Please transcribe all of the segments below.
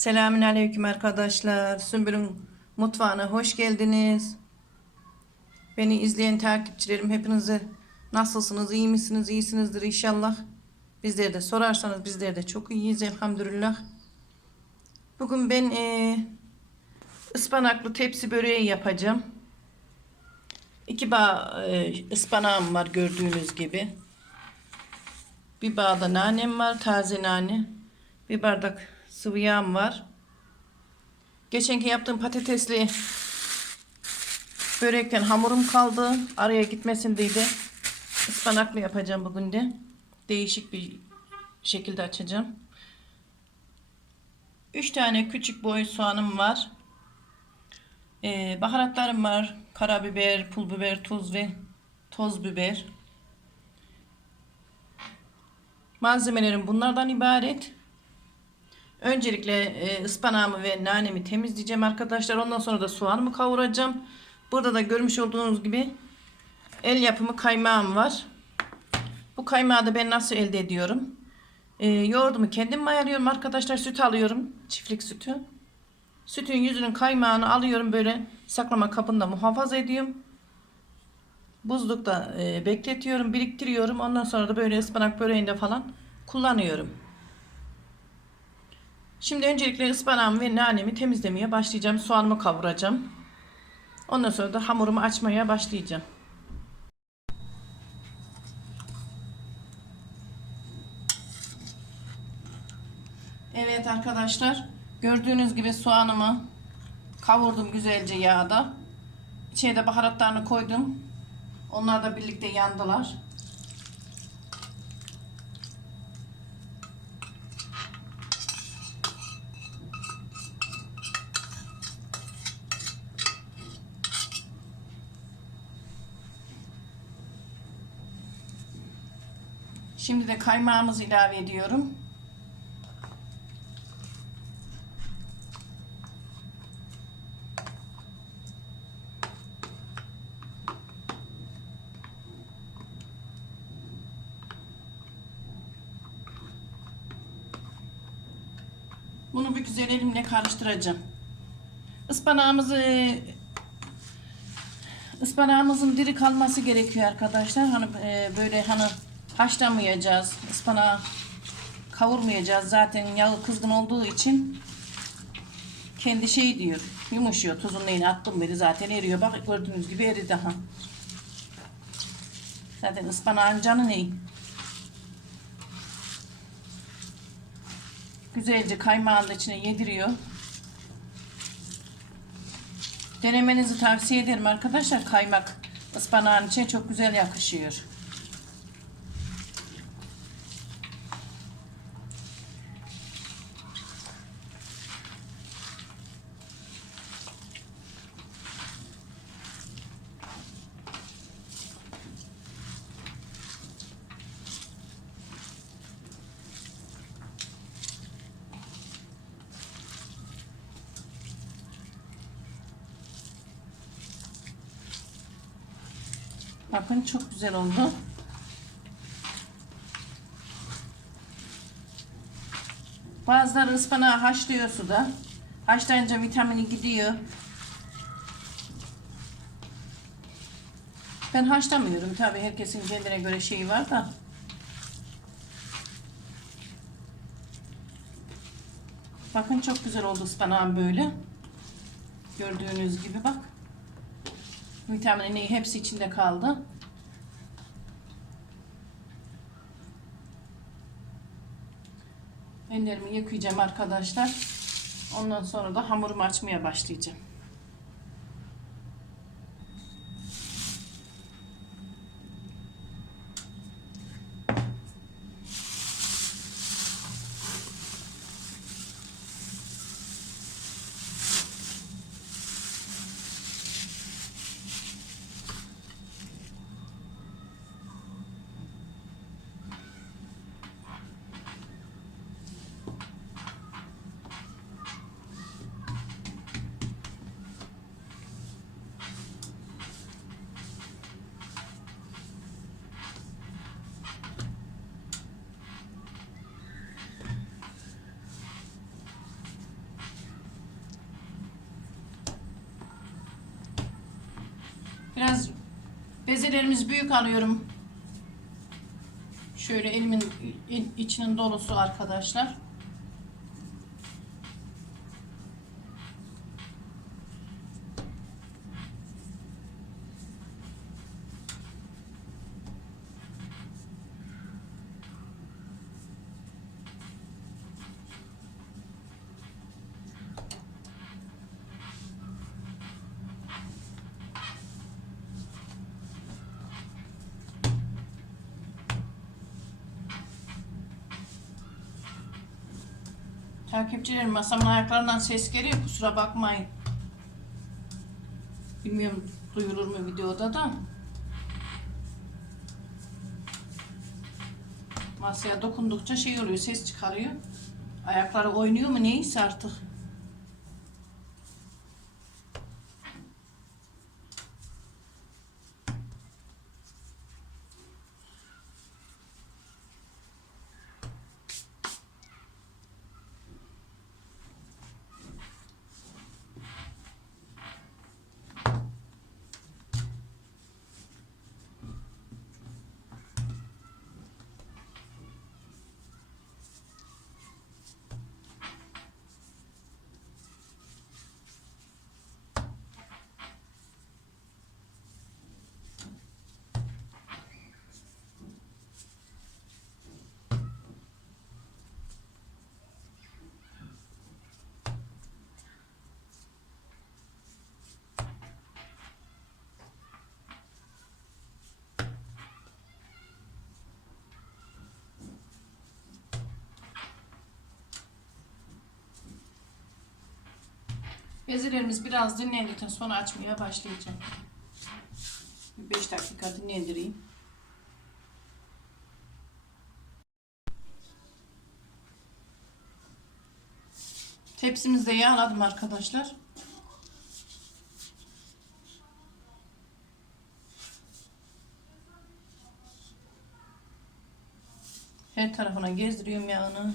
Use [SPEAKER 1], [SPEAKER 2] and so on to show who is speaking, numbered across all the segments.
[SPEAKER 1] Selamünaleyküm arkadaşlar. Sümbül'ün mutfağına hoş geldiniz. Beni izleyen takipçilerim hepinizi nasılsınız? iyi misiniz? İyisinizdir inşallah. Bizleri de sorarsanız bizler de çok iyiyiz elhamdülillah. Bugün ben eee ıspanaklı tepsi böreği yapacağım. İki bağ eee, ıspanağım var gördüğünüz gibi. Bir bağda nanem var, taze nane. Bir bardak sıvı yağım var. Geçenki yaptığım patatesli börekten hamurum kaldı. Araya gitmesin diye ıspanaklı yapacağım bugün de. Değişik bir şekilde açacağım. 3 tane küçük boy soğanım var. Ee, baharatlarım var. Karabiber, pul biber, tuz ve toz biber. Malzemelerim bunlardan ibaret. Öncelikle e, ıspanağımı ve nanemi temizleyeceğim arkadaşlar. Ondan sonra da soğanımı kavuracağım. Burada da görmüş olduğunuz gibi el yapımı kaymağım var. Bu kaymağı da ben nasıl elde ediyorum? E, yoğurdumu kendim mayalıyorum arkadaşlar. Süt alıyorum. Çiftlik sütü. Sütün yüzünün kaymağını alıyorum böyle saklama kabında muhafaza ediyorum. Buzlukta e, bekletiyorum, biriktiriyorum. Ondan sonra da böyle ıspanak böreğinde falan kullanıyorum. Şimdi öncelikle ıspanağımı ve nanemi temizlemeye başlayacağım. Soğanımı kavuracağım. Ondan sonra da hamurumu açmaya başlayacağım. Evet arkadaşlar. Gördüğünüz gibi soğanımı kavurdum güzelce yağda. İçine de baharatlarını koydum. Onlar da birlikte yandılar. Şimdi de kaymağımızı ilave ediyorum. Bunu bir güzel elimle karıştıracağım. Ispanağımızı ıspanağımızın diri kalması gerekiyor arkadaşlar. Hani e, böyle hani haşlamayacağız. Ispanağı kavurmayacağız. Zaten yağı kızgın olduğu için kendi şey diyor. Yumuşuyor. Tuzun neyini attım beri zaten eriyor. Bak gördüğünüz gibi eridi ha. Zaten ıspanağın canı ne? Güzelce kaymağın da içine yediriyor. Denemenizi tavsiye ederim arkadaşlar. Kaymak ıspanağın içine çok güzel yakışıyor. Bakın çok güzel oldu. Bazıları ıspanağı haşlıyor suda. Haşlayınca vitamini gidiyor. Ben haşlamıyorum. Tabi herkesin kendine göre şeyi var da. Bakın çok güzel oldu ıspanağım böyle. Gördüğünüz gibi bak. Vitamini hepsi içinde kaldı. Ellerimi yıkayacağım arkadaşlar. Ondan sonra da hamurumu açmaya başlayacağım. Biraz bezelerimiz büyük alıyorum. Şöyle elimin içinin dolusu arkadaşlar. Takipçilerim masamın ayaklarından ses geliyor kusura bakmayın. Bilmiyorum duyulur mu videoda da. Masaya dokundukça şey oluyor ses çıkarıyor. Ayakları oynuyor mu neyse artık. Bezelerimiz biraz dinlendikten sonra açmaya başlayacağım. 5 dakika dinlendireyim. Tepsimizde yağladım arkadaşlar. Her tarafına gezdiriyorum yağını.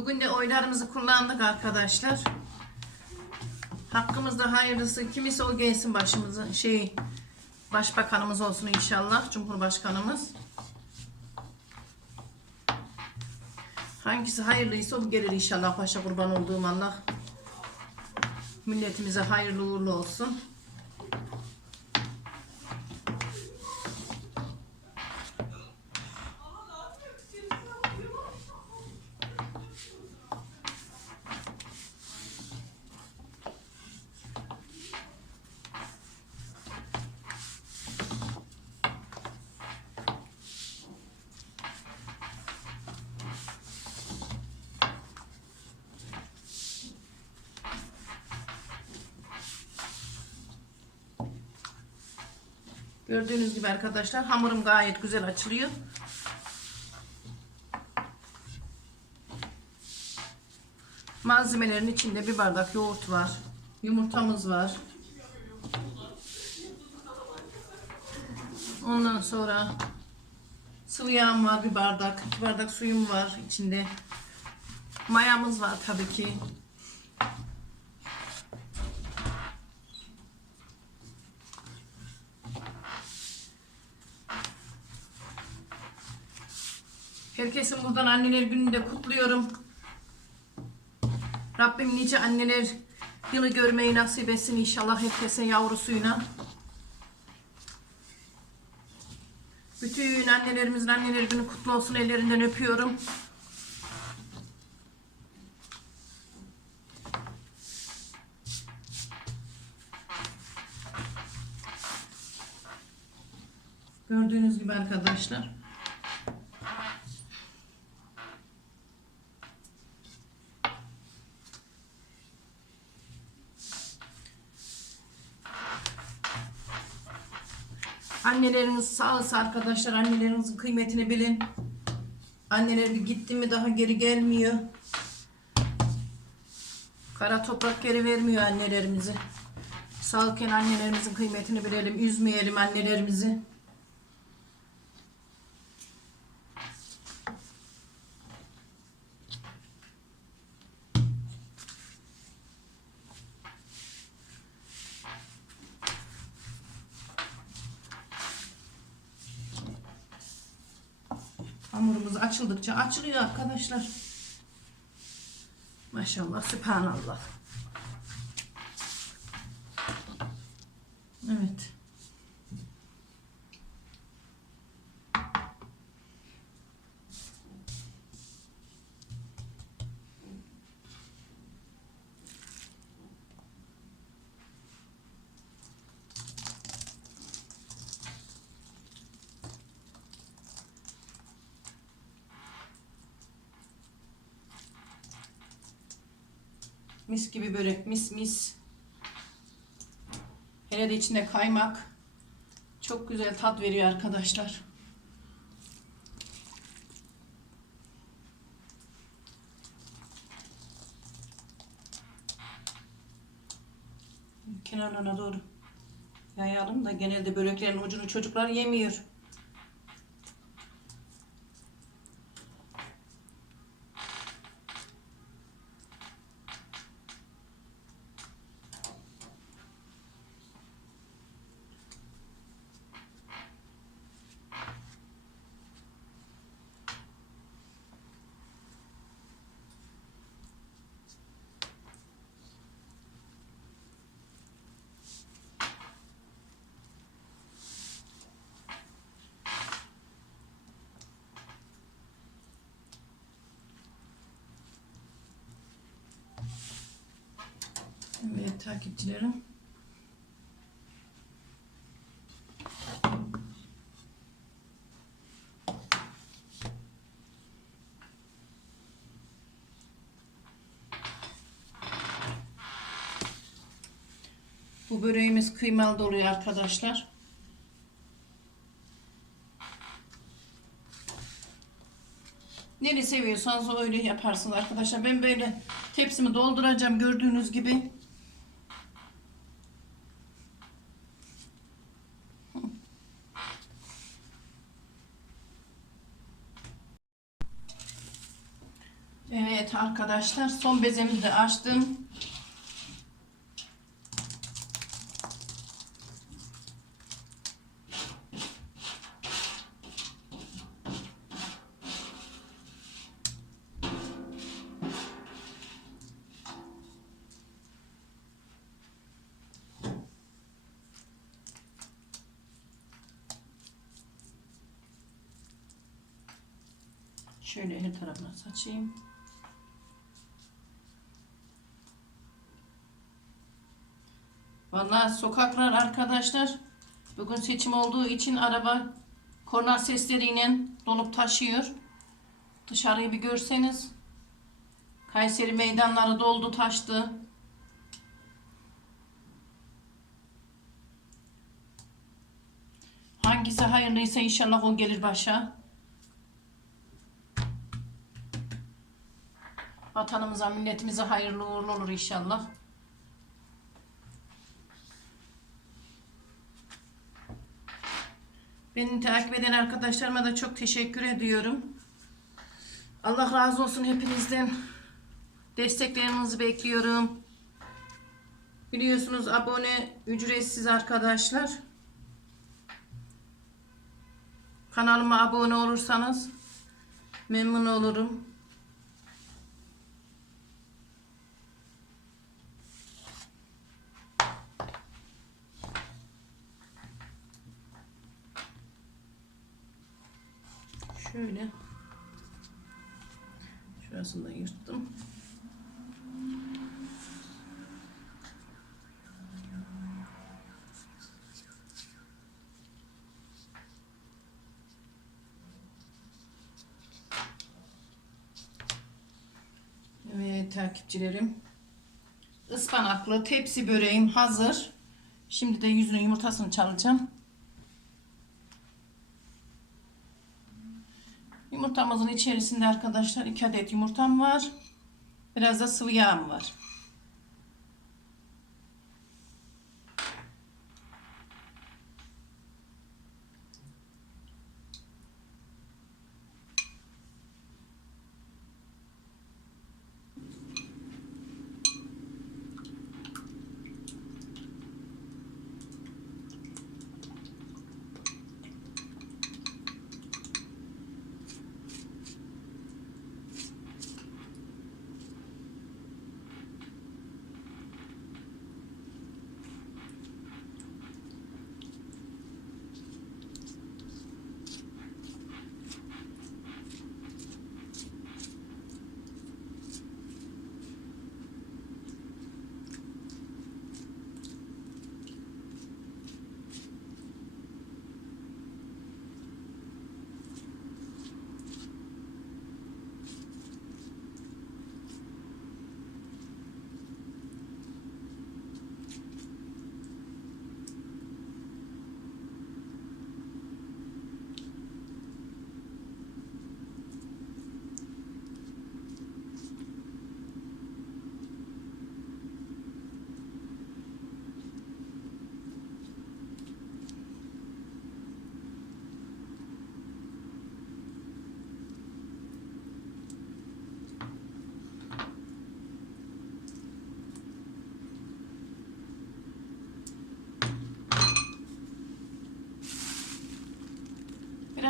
[SPEAKER 1] Bugün de oylarımızı kullandık arkadaşlar. Hakkımızda hayırlısı kimisi o gelsin başımıza şey başbakanımız olsun inşallah cumhurbaşkanımız. Hangisi hayırlıysa o gelir inşallah paşa kurban olduğum Allah. Milletimize hayırlı uğurlu olsun. Gördüğünüz gibi arkadaşlar hamurum gayet güzel açılıyor. Malzemelerin içinde bir bardak yoğurt var. Yumurtamız var. Ondan sonra sıvı yağım var bir bardak. iki bardak suyum var içinde. Mayamız var tabii ki. Herkesin buradan anneler gününü de kutluyorum. Rabbim nice anneler yılı görmeyi nasip etsin inşallah herkese yavrusuyla. Bütün annelerimizin anneler günü kutlu olsun ellerinden öpüyorum. Gördüğünüz gibi arkadaşlar. Anneleriniz sağ arkadaşlar. Annelerinizin kıymetini bilin. Anneler bir gitti mi daha geri gelmiyor. Kara toprak geri vermiyor annelerimizi. Sağken annelerimizin kıymetini bilelim. Üzmeyelim annelerimizi. Hamurumuz açıldıkça açılıyor arkadaşlar. Maşallah, sübhanallah. Evet. Mis gibi börek, mis mis. Hele de içinde kaymak. Çok güzel tat veriyor arkadaşlar. Kenarlarına doğru yayalım da genelde böreklerin ucunu çocuklar yemiyor. Evet takipçilerim. Bu böreğimiz kıymalı doluyor arkadaşlar. Neli seviyorsanız öyle yaparsınız arkadaşlar. Ben böyle tepsimi dolduracağım gördüğünüz gibi. Evet arkadaşlar son bezemizi de açtım. Şöyle her tarafına saçayım. Sokaklar arkadaşlar bugün seçim olduğu için araba korna sesleriyle donup taşıyor. Dışarıyı bir görseniz Kayseri meydanları doldu taştı. Hangisi hayırlıysa inşallah o gelir başa. Vatanımıza, milletimize hayırlı uğurlu olur inşallah. Beni takip eden arkadaşlarıma da çok teşekkür ediyorum. Allah razı olsun hepinizden. Desteklerinizi bekliyorum. Biliyorsunuz abone ücretsiz arkadaşlar. Kanalıma abone olursanız memnun olurum. Şöyle. Şurasını da yırttım. Takipçilerim. Ispanaklı tepsi böreğim hazır. Şimdi de yüzünün yumurtasını çalacağım. Yumurtamızın içerisinde arkadaşlar 2 adet yumurtam var. Biraz da sıvı yağım var.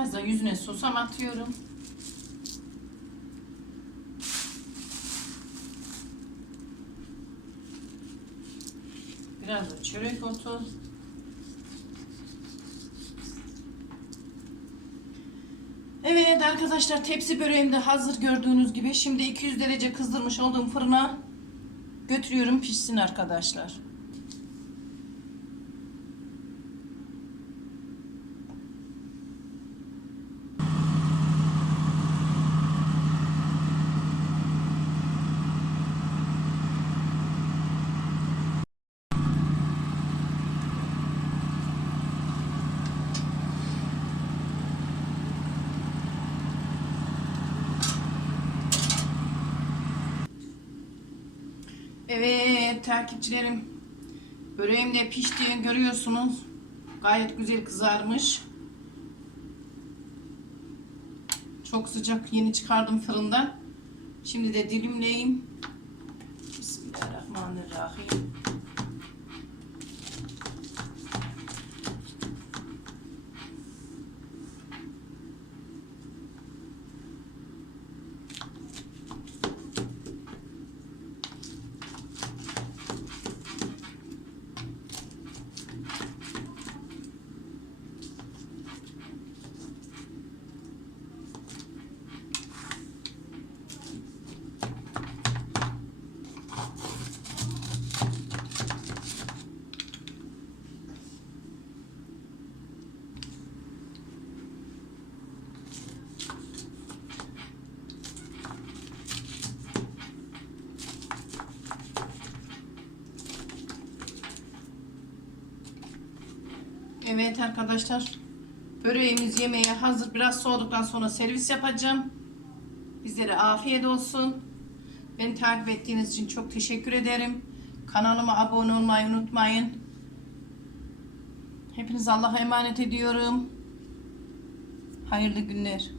[SPEAKER 1] Biraz da yüzüne susam atıyorum. Biraz da çörek otu. Evet arkadaşlar tepsi böreğim de hazır gördüğünüz gibi. Şimdi 200 derece kızdırmış olduğum fırına götürüyorum pişsin arkadaşlar. Evet takipçilerim. Böreğim de piştiğini görüyorsunuz. Gayet güzel kızarmış. Çok sıcak yeni çıkardım fırından. Şimdi de dilimleyeyim. Bismillahirrahmanirrahim. Evet arkadaşlar. Böreğimiz yemeğe hazır. Biraz soğuduktan sonra servis yapacağım. Bizlere afiyet olsun. Beni takip ettiğiniz için çok teşekkür ederim. Kanalıma abone olmayı unutmayın. Hepiniz Allah'a emanet ediyorum. Hayırlı günler.